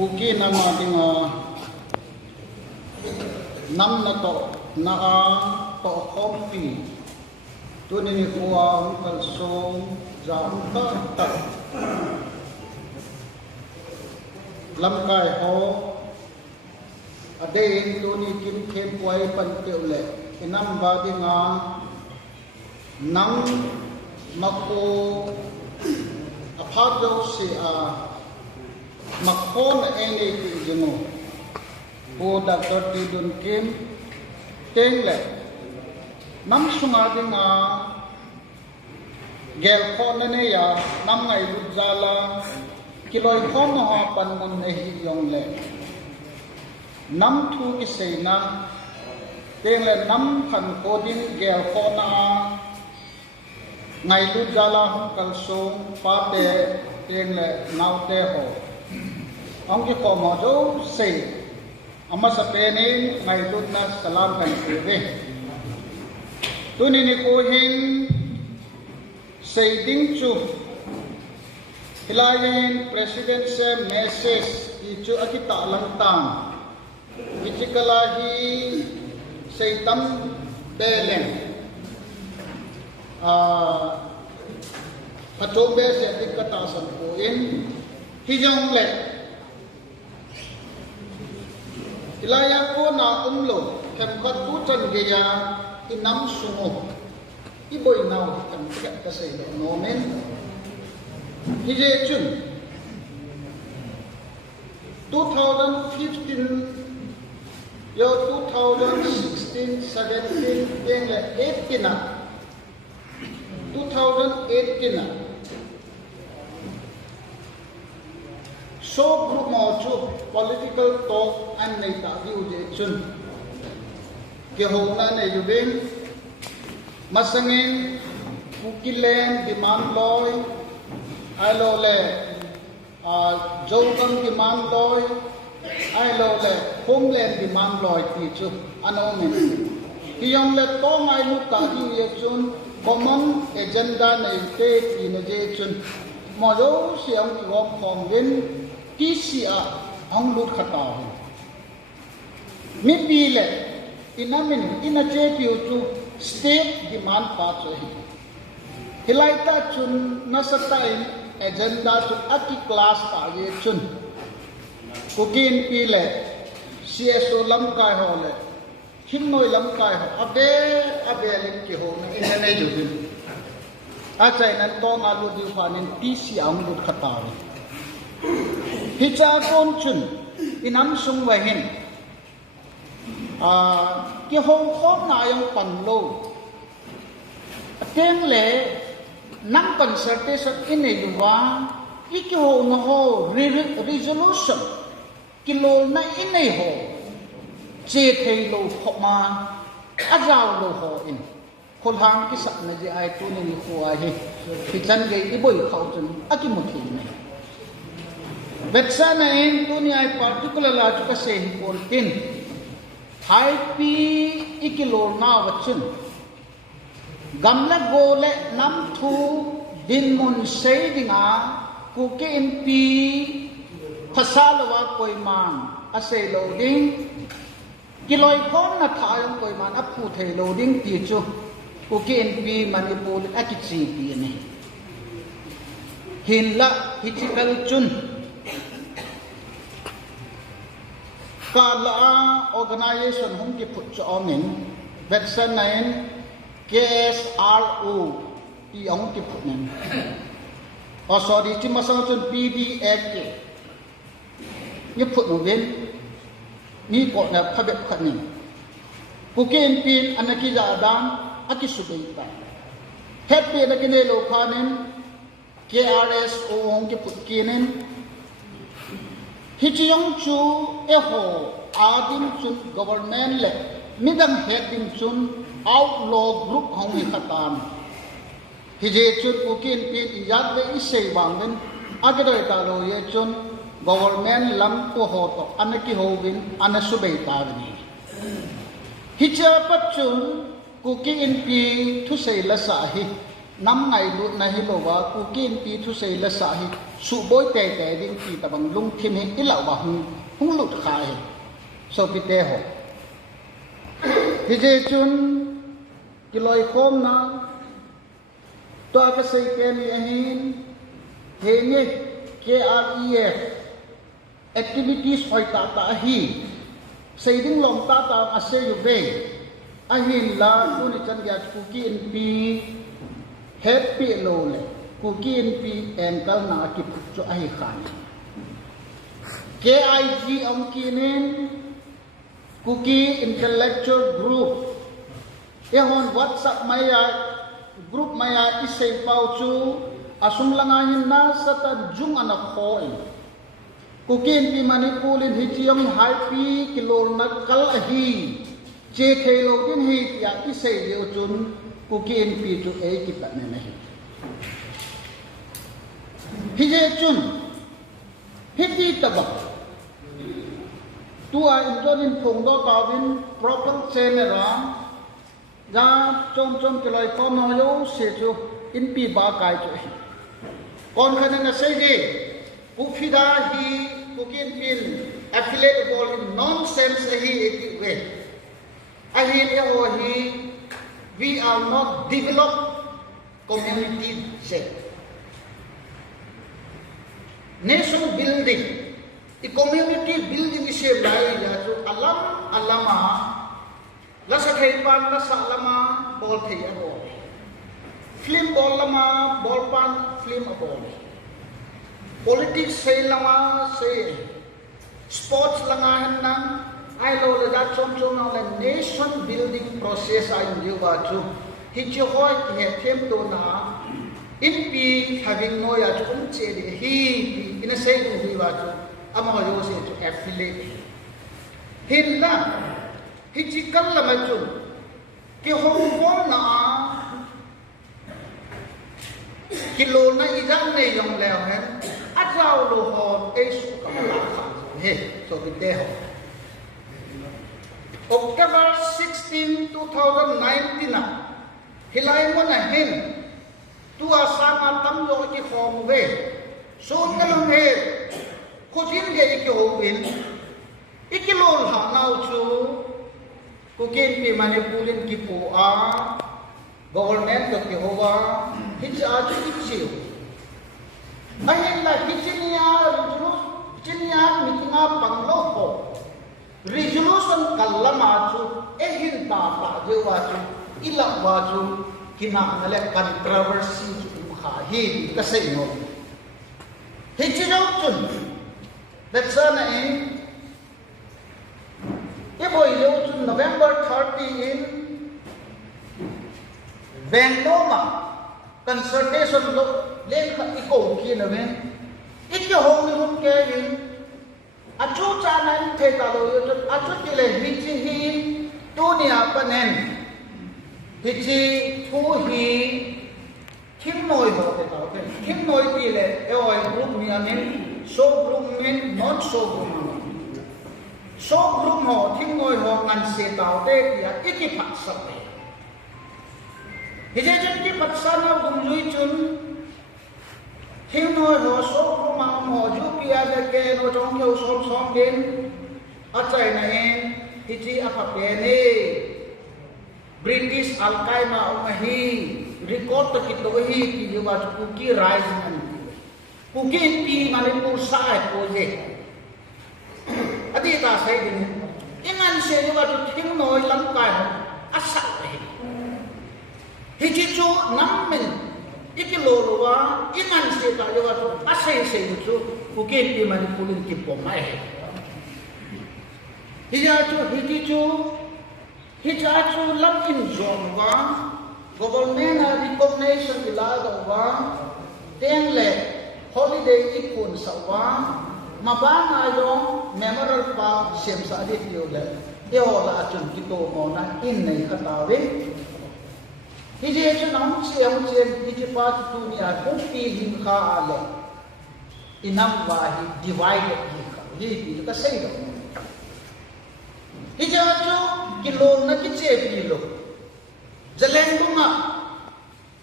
kuki nama dinga nam na to na a to kompi tu ni kuwa kalsong jam ta lam kai ho ade tu ni kim khem kwai pan teu le inam ba dinga nam mako apado se a makon ene ti jeno o Dr. Tidun Kim tengle nam sunga dinga gel khon ne ya nam ngai lujala kiloi khon ha pan mun ne hi yong le nam thu ki seina tengle nam khan ko din gel khon na ngai lujala hum kalsong pa te tengle nau te ho ông cái cò mò dấu xì ông mà sắp đến ngày lúc na salam cảnh về tôi nên cô hin xây đinh chu hilayin president se message ichu akita lang tang ichikala hi xây tâm belen patong be se dikata san ko in hi jong le ilaya ko na umlo kem khat tu chan ge ya inam sumo iboi naw kem ka sei do no men hi je chun 2015 yo 2016 17 yeng le 18 na 2018 na so group mo chu political talk and nei ta view je chun ke ho na nei yu ben masangin kukilen demand loy ai lo le jogan demand loy ai lo le homeland demand loy ti chu ano men ki yong le to ngai lu ta view ye chun common agenda nei te ti na je chun mo yo siam ki gom khom ben TCA ang lut khataw mi bile inamin ina che piu chu state demand pa cho hilai ta chun na satai agenda chu aki class ta ye chun kukin pile CSO lam kai ho le him noi lam kai ho abe lim ki ho na ina nei ju bin a chai nan to nga lu di fanin TCA ang lut khataw hicha kon chun inam sung wa hin ki hong khom na yang pan lo teng le nam consultation in e wa iki ho na ho resolution kilo na in e ho che thei lo khoma ajaw lo ho in khol hang ki sak na ji ai tu ni ko ai hi chan ge i boi khau chun akimuthi ne Betsa na in dunia particular la chuka se hi poltin hai pi ikilor na wachun gamla gole nam thu din mun sei dinga ku ke mp phasalwa koi man ase loading kiloi kon na thayong koi man aphu thei loading ti chu ku ke mp manipur akichi pi ne hinla hitikal chun Kala organization hong ki put cho omin vetsan nain KSRO ti ong ki put nen o sorry ti masang chun PDF ke ni put no ven ni ko na phabet khat ni ku ken pin anaki ja dan aki subei ta happy na kine lo khanen KRSO hong ki put kinen Hichiyong chu eho adim chun government le midang heading chun outlaw group hong hi khatan hije chun kukin pin yat le isei bangden agadoi ta lo ye chun government lam ko ho to anaki ho bin anasubei ta ni hicha pat chun kukin pi thu sei la sa hi năm ngày lụt này hi lova ku kin pi thu sei la sa hi su boy te te ding pi ta bang lung thim hi ila ba hung lut khai so pi te ho hi je chun ki loi khom na to ka sei ke ni hin he ni KREF activities hoi ta hi sei ding lom ta ase yu ve a hin la ku ni chan ya ku kin pi happy lo le ku kin pi en kal na ki chu ai khan KIG om kinin Cookie Intellectual Group ehon WhatsApp maya group maya isay pau chu asum langahin na sa tadjung anak khoi Cookie pi manipulin hijiyam happy kilor na kal ahi che thelo din hi ya isay leo chun Cookie pi chu e kita ne nahi hije chun hiti tabak tua injonin phong do tawin proper chenera ga chom kelai kom no yo se chu in pi ba kai chu kon khan na sei di ku phida hi ku kin pin affiliate ball in nonsense hi we ahi ya ho hi we are not developed community set nation building the community building is a lai ya chu alama la sa thai pan la sa lama bol thei abo film bol lama bol pan film abo politics sei lama sei sports langa han nang ai lo le da chom na le nation building process ai you ba chu hi chu hoi he them to na in pi having no ya chu che de hi in a say hi ba chu ama yo se to affiliate hinna hijikal la ma chu ki hom ko na kilo na idang ne yong leo hen atrao lo ho e su ka la kha he so bi te ho October 16 2019 na hilai mo na hin tu asama tam yo ki khom ve so kalong he Kujin ge ikihobin ikilol ha nau chu kukin pi manipulin ki po a government ko ki howa hich a chu ichiu ahin la hichinia mitinga panglo ko resolution kallama chu ehin ta je wa chu ila wa chu kina ngale controversy chu kha hi ka sei no hichino chun that's November 30 in Vendoma consultation lo len kha iko ki na ven ikyo hong ni hum ke in achu cha na the ta lo yo achu ki le hi chi hi tu ni apanen hi chi thu hi kim noi ho te ta ke kim noi ti le e oi group ni anen so group men not so group so group ho thing ngoi ho ngan se tao te ya iki phat sa pe hi je ki phat sa na dum lui chun thing ngoi ho so group ma ho ju pi a de ke no chong keu som gen a chai na en hi chi a pha pe ne British Al Qaeda ma hi record to ki to hi ki ju ba ku ki rise man Kukin pi manipur sai ko je adi ta sai din ingan se ni ba tu thing noi lam kai asa he hi chi chu nam men ikilo wa ingan se ta yo ba tu asai se chu kukin pi manipur ki po mai hi ja chu hi ja chu lam in zong wa government recognition ila da wa teng le holiday ikun sawa mabanga yong memorial park sem sa di yo le yo la chun ki to mo na in nei kha ta we hi je chu nam chen hi je pa tu ni a ko pi hin kha ale inam wa hi divide hi ka sei do hi je chu ki lo na ki che pi lo jalen ko ma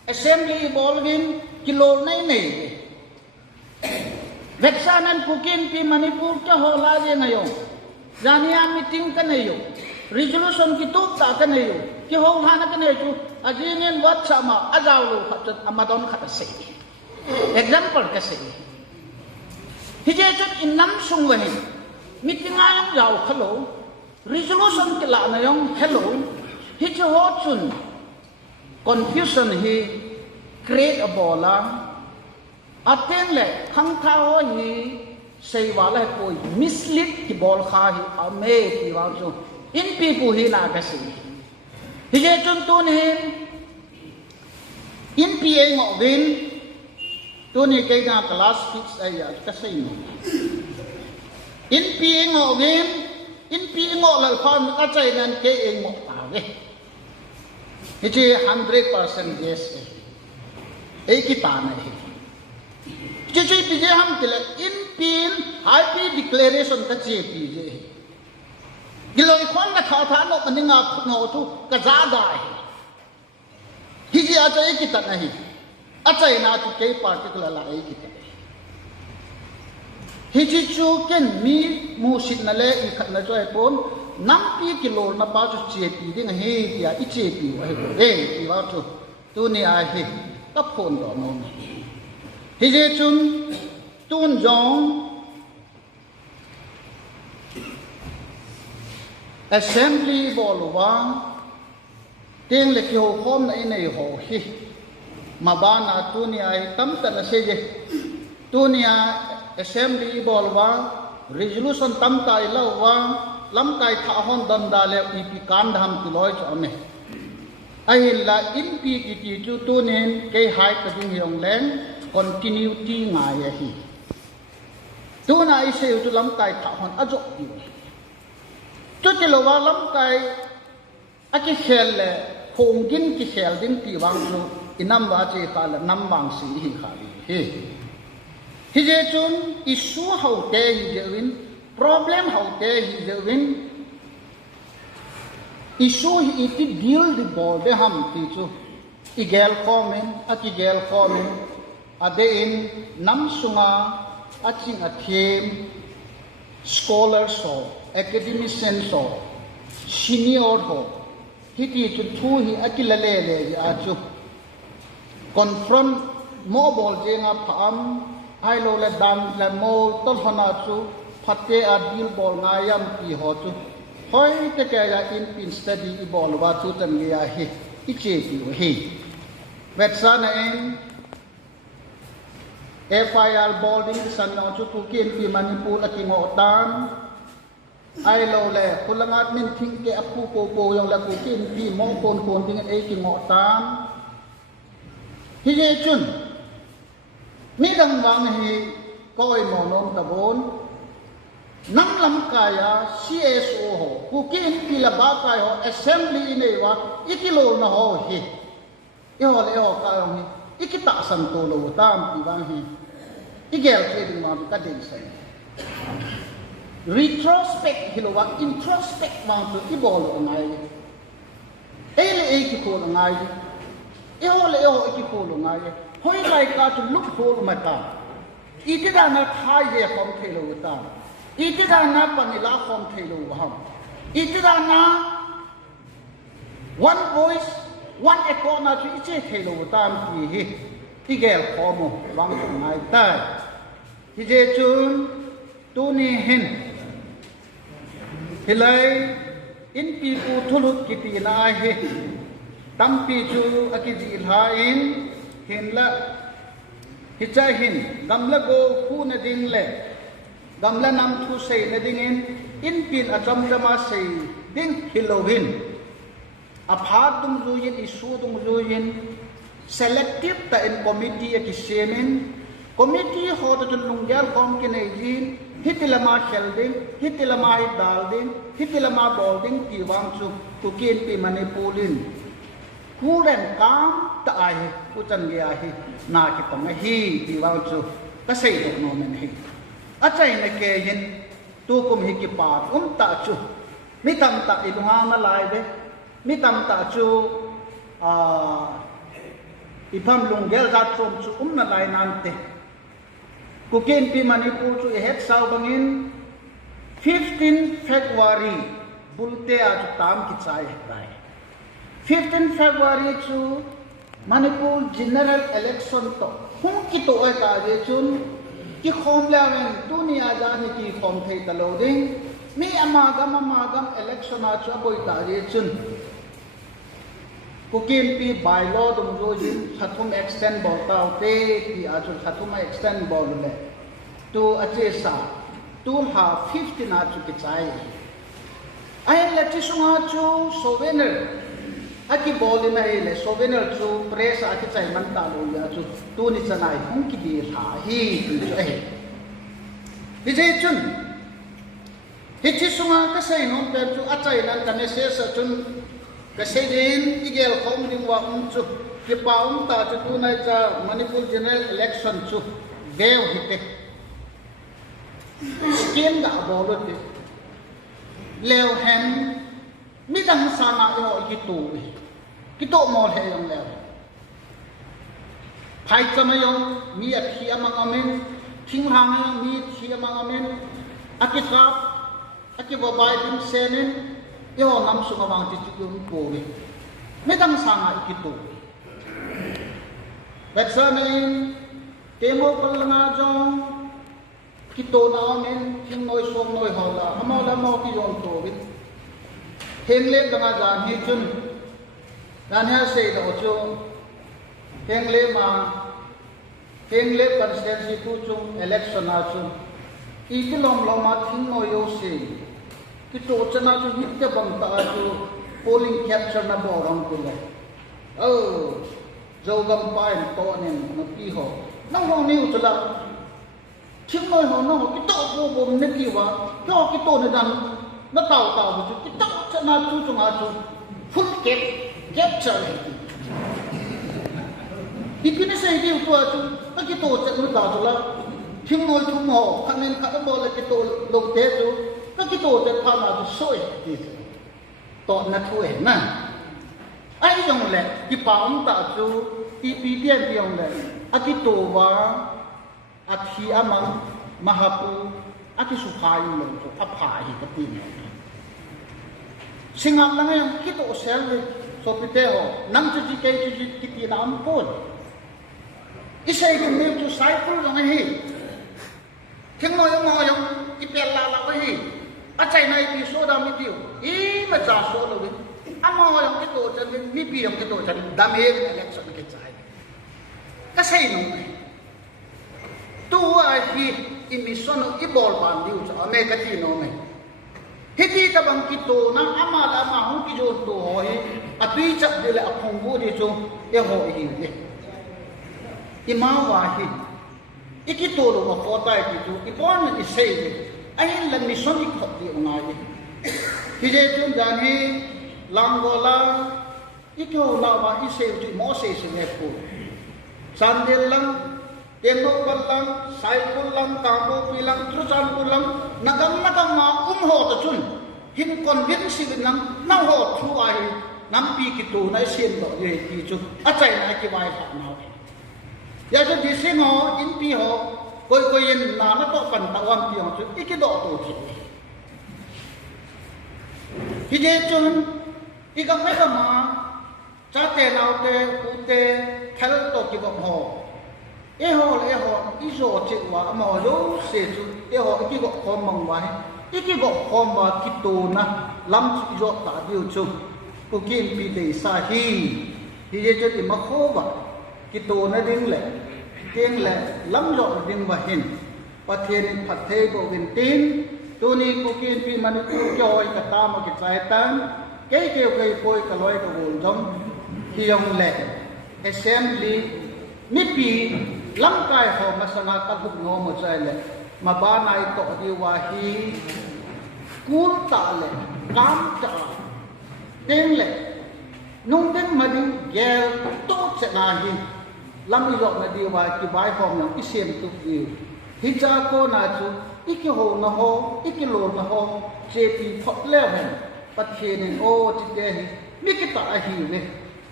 assembly bolvin kilo nei nei vexanan pukin pi Manipur ka hola je ngayo jania meeting ka nayo resolution ki tup ta ka nayo ki ho hana ka nayo ajinin wat sama ajaw khat amadon khat se example ka se hije chut innam sungwahin meeting ayang yaw khalo resolution ki la na yong hello hije ho chun confusion hi create a bola aten le khang tha ho hi sei wala koi mislead ki bol kha hi ame ki wa chu in people hi na ka si hi je chun tu ni in pa ngo win tu ni ke na class kids ai ya ka sei no in pa ngo win in pa ngo la pham ka chai nan ke e ngo ta ve hi je 100% yes ei ki ta na hi Jadi pijak ham tila in pin happy declaration ka je pijak. Gilo ikon ka tha no kaninga no tu ka zada hi. Hiji acha ek kita nahi. Acha ina tu kei particular la ek kita. Hiji chu ken mi musit na le i khat na choi pon nam pi kilo na pa chu je pi ding he ya I je pi wa he pi wa tu ni a he ka phon do no. Hi je chun tun jong assembly bolwa teng le kyo khom na inai ho hi mabana tunia ai tam ta na se je tunia assembly bolwa resolution tam tai lawa lam kai tha hon dam da le ip kan dham ti loi cho me ai la in pi ki ti chu tunen ke hai ka ding yong leng continuity ngai hi tu na I se tu lam kai tha hon ajo ti tu ti lo wa lam kai a ki khel le khong gin ki khel din ti wang lu inam wa che kha la nam wang si hi kha hi hi je chun issue how te hi je win problem how te hi je win issue hi ti deal di bol de ham ti chu igel comment aki gel comment adein nam sunga aching athem scholars ho academicians ho senior ho hiti chu thu hi akila le a chu confront mobile jenga pham ai lo le dan le mo to hona chu phatte a deal bol ngayam pi ho chu hoi te ka ya in study I bol wa chu tan ya hi iche pi hi wetsana en FIR boarding san no chu tu kin pi Manipur akingo tam ai lo le kulangat min thing ke apu po yong la ku kin pi mo kon ding e kingo tam hi je chun mi dang wang hi koi mo nom ta bon nang lam kaya CSO ho ku kin pi la ba kai ho assembly nei wa ikilo na ho hi yo le ho ka yong hi ikita san to lo tam pi wang hi igel trading ma ka ding sai retrospect hilowa introspect ma to ibol ngai ele e ki ko ngai e ho le ho ki ko ngai hoi lai ka to look for ma ta itida na thai ye khom thelo ta itida na panila khom thelo ham itida na one voice one economy to iche thelo ta ki hi igel khomo wang ngai ta hi je chun tu ni hin hilai in pi pu thulut ki ti na he tam pi chu akiji la in hin la hi cha hin gamla go khu na ding le gamla nam thu sei na ding in pin acham jama sei ding hilowin apha tum zu yin isu tum zu yin selective ta in committee ki semen committee ho ta lungyal kom ki nei jin hitilama khelding hitilama dalding hitilama bolding ki wang chu tu kin pi Manipulin kuren kam ta ai ku chan ya hi na ki tong hi ti wang chu ka sei dok no men hi achai na ke yin tu kum hi ki pa ta chu mi tam ta ilunga na lai de mi tam ta chu ipam lunggel zat from chu na lai nan te kukin pi Manipur chu het sau bangin 15 February bulte a chu tam ki chai rai 15 February chu Manipur general election to hung ki to ai ka je chun ki khom lawen tu ni a ja ni ki khom thei ta lo ding mi amagam election a chu boi ta je chun kukin pi bylaw dum jo jin khathum extend bol ta te pi a chu khathum extend bol le tu a che sa tu ha 15 a chu ki chai ai le chi sunga chu sovener aki bolin na ile sovener chu press aki chai man ta lo ya chu tu ni chanai hung ki di tha hi chu ai hi je chun hi chi sunga ka sai no pe chu a chai nan ka message sa chun ka sai din igel khom ring wa chu ki paum ta chu tu nai cha Manipur general election chu veo hi te skin da bolo te leo hen mi dang sana yo ki to mol he yong leo phai chama yong mi a thi amang amen thing hang yong mi thi amang amen akisap akibo bai dim senen yo nam su mawang ti chu yong ko we mi dang sana ki to vaccine demo kalna jong ki to na amen thing noi som noi hola amala mo ki yong to we hengle danga jan hi chun Dania say the Ocho Hengle constituency to election achu. Ikilom loma thino yose. Kito chana to hit the bangta to polling capture na borong kule. Oh, Jogam Pine Tonin na piho. No one knew to that. Chino no kito bo nikiwa. Yo kito na dan na tao kito chana to achu. Full capture ikine sei di to chu ta ki to cha nu ta chu la thim noi thum ho khanen kha bo la ki to lo te chu ta ki to cha tha na chu soi ti to na thu e na ai yong le ki pa ong ta chu ti pi pian pi ong le a ki to wa a thi amang mahapu a ki su phai lo chu a phai hi ka ti singap la ngai ki to sel so piteo nam chu ji ke chu ki ti nam pon isai ku me chu cycle lo ngai thing mo yong ipel la ba hi a chai nai pi so da mi tiu I ma cha so lo wi a mo yong ki to chan mi pi yong ki to chan da me election ke chai ka sai no tu a hi emission I bol ban diu cha me ka ti no me hiti ta bang ki to na ama la ma hu ki jo to hi atui chap de la phong bu de chu e ho hi ne I ma wa hi iki to lo ma ko tai ki chu I pon ni sei ni ai la mi so ni ko di nga ni hi je chu dan hi langola iki ho la wa I sei chu mo sei se ne ko sandel lang temo lang cycle lang kambo pilang trusan pulang nagam ma ho to chun hin convince lang na ho thu ai nam pi ki tu na sien do ye ki chu a chai na ki wai ha na ya chu di sing ho in pi ho koi yen na to kan ta wam pi ho chu iki do to chi hi je chun I ga me ma cha te nau te ku te khel to ki go ho eho iso chi wa mo lo se chu eho ki go khom mang wa iki go khom wa ki to na lam chi jo ta diu chu ku kin pi de sa hi je chu ti ma kho ba ki to na ding le lam jo ding wa hin pa thien phat the go win tin tu ni ku kin pi man ku joi ka ta ma ki chai tan ke koi ka loi ka won jom hi yong le assembly mi pi lam kai ho masana ta hu no mo chai le ma ba nai to di wa hi kun ta le kam ta teng le nung den ma di gel to che na hi lam yo na di wa ki bai hom yang I sem tu di hi cha ko na chu iki ho na ho iki lo na ho che pi phot le hen pa the nen o ti de hi mi ki ta hi le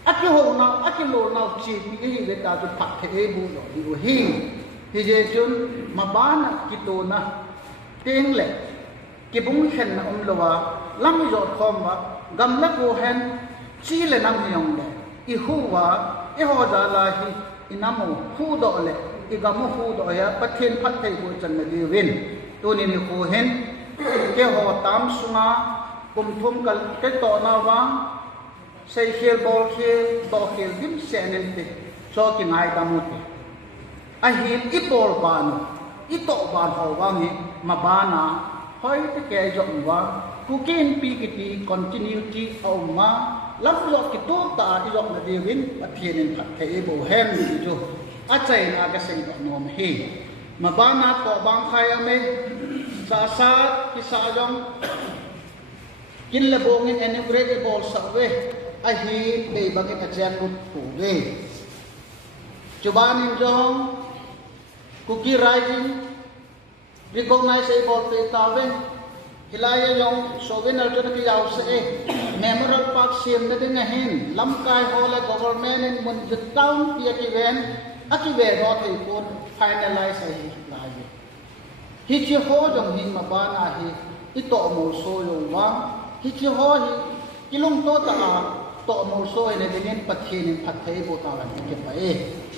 aki ho na aki lo na chi pi hi le ta ju phat the bu lo hi hi hi je chun ma ba na ki to na teng le ki bung khen na lo wa lam jo khom wa gam la ko hen chi le nam yong le I hu wa I ho da la hi inamu hu do le I gamu hu do ya pathen phat thei bu chan na di win tu ni ni ko hen ke ho tam sunga kum thum kal ke to na wa sei khel bol khel do khel dim senen te so ki ngai da mu te a hi I bol ba no I to ba ho wa ni ma ba na hoi te ke jo wa ku kin pi ki ti continuity au ma lam lo ki to ta I lo na di win a thien in phat thei bo hem ni jo a chai na ka sei do nom he ma ba na to bang khai ame sa sa ki sa jong kin le bong in incredible sa we a hi be bang in a chen lut tu we chuban in jong kuki rising recognizable pe ta wen hilaya yong sovereign alter ki yaw se memorial park sim na din hin lam kai hola government in mun town pi ki wen aki ve ro thei pon finalize ai lai hi chi ho jong hin ma ba na hi I to mo so yo wa hi chi ho hi kilung to ta to mo so ne din pathin phat thei bo ta ran ki pa e